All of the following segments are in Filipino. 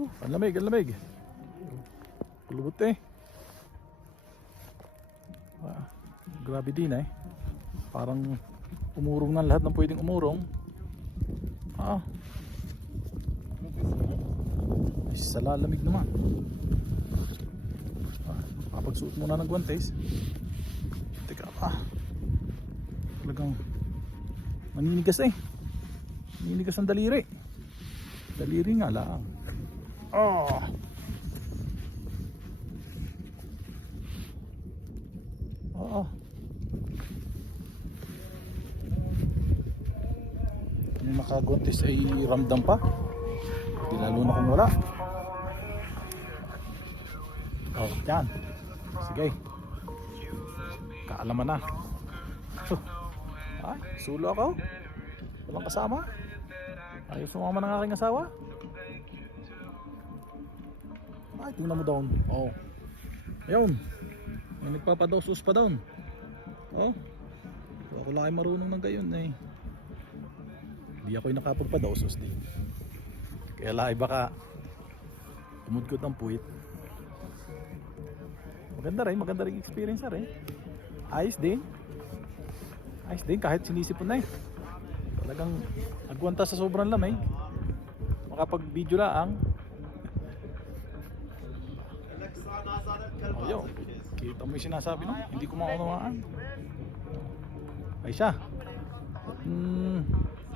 Ang lamig, ang lamig. Kulubot eh. Grabe din eh. Parang umurong ng lahat ng pwedeng umurong. Ay, sa lalamig naman. Kapagsuot muna ng guwantes. Teka pa. Talagang maninigas eh. Maninigas ang daliri. Daliri nga lang. Yung nakaguntis ay ramdam pa. Di lalo na kung wala. Yan. Sige. Kaalaman na. Ay, sulo ako. Walang kasama. Ayaw sumama ng aking asawa. Ay, tingnan mo doon. Ayun. May nagpapadausos pa doon. Ako lang ay marunong ng gayon eh. Hindi ako yung nakapagpadausos din. Kaya lang ay baka umudkot ang puwit. Maganda rin experience rin. Ayos din kahit sinisipon na eh. Talagang agwanta sa sobrang lamig. Makapag video lang. Yo, kita mo yung sinasabi no? Hindi ko maunawaan. Ay siya.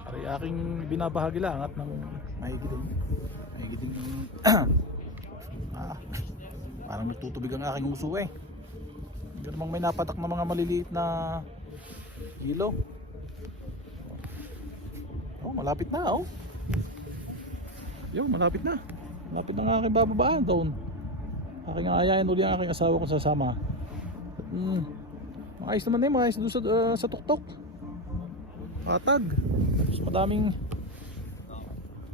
Aray aking binabahagi lang at ng mahigiting parang nagtutubig ang aking uso eh. Hindi namang may napatak na mga maliliit na hilo. Malapit na Yo, malapit na ang aking bababaan doon. Aking ayayin uli ang aking asawa kung sasama. Maayos naman maayos doon sa tuktok. Patag. Tapos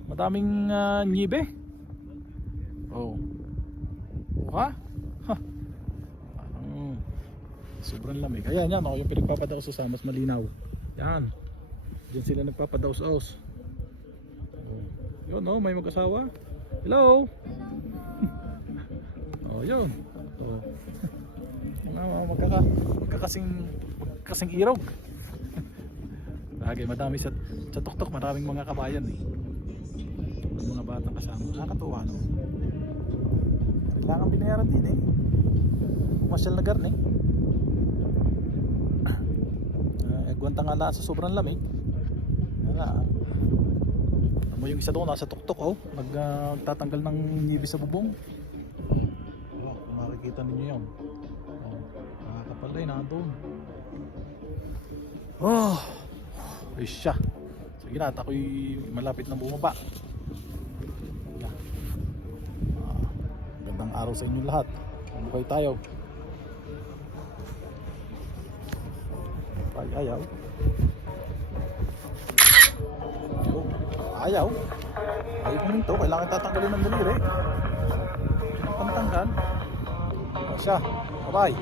madaming nyibe. Parang sobrang lamig. Ayan yan yung pinagpapadaos sa mas malinaw. Yan. Diyan sila nagpapadaos-aus. Yun may mag-asawa. Hello. Yun. Magkakasing irog. Lagi madami sa tuktok, maraming mga kabayan eh. Mga batang kasama. Nakakatuwa no. Kailangan binayaran din eh. Masyal na garne. Gwanta nga lang sa sobrang lamig. Mo yung isa doon nasa tuktok nagtatanggal ng nibi sa bubong. Makikita ninyo yun. Nakakapalay na doon. Ay siya. Sige na, at ako'y malapit na bumaba. Gandang araw sa inyo lahat. Mabuhay tayo. Ayaw. Ayaw puminto. Kailangan tatanggalin ng daliri. Pantanggal. Siya. Bye bye.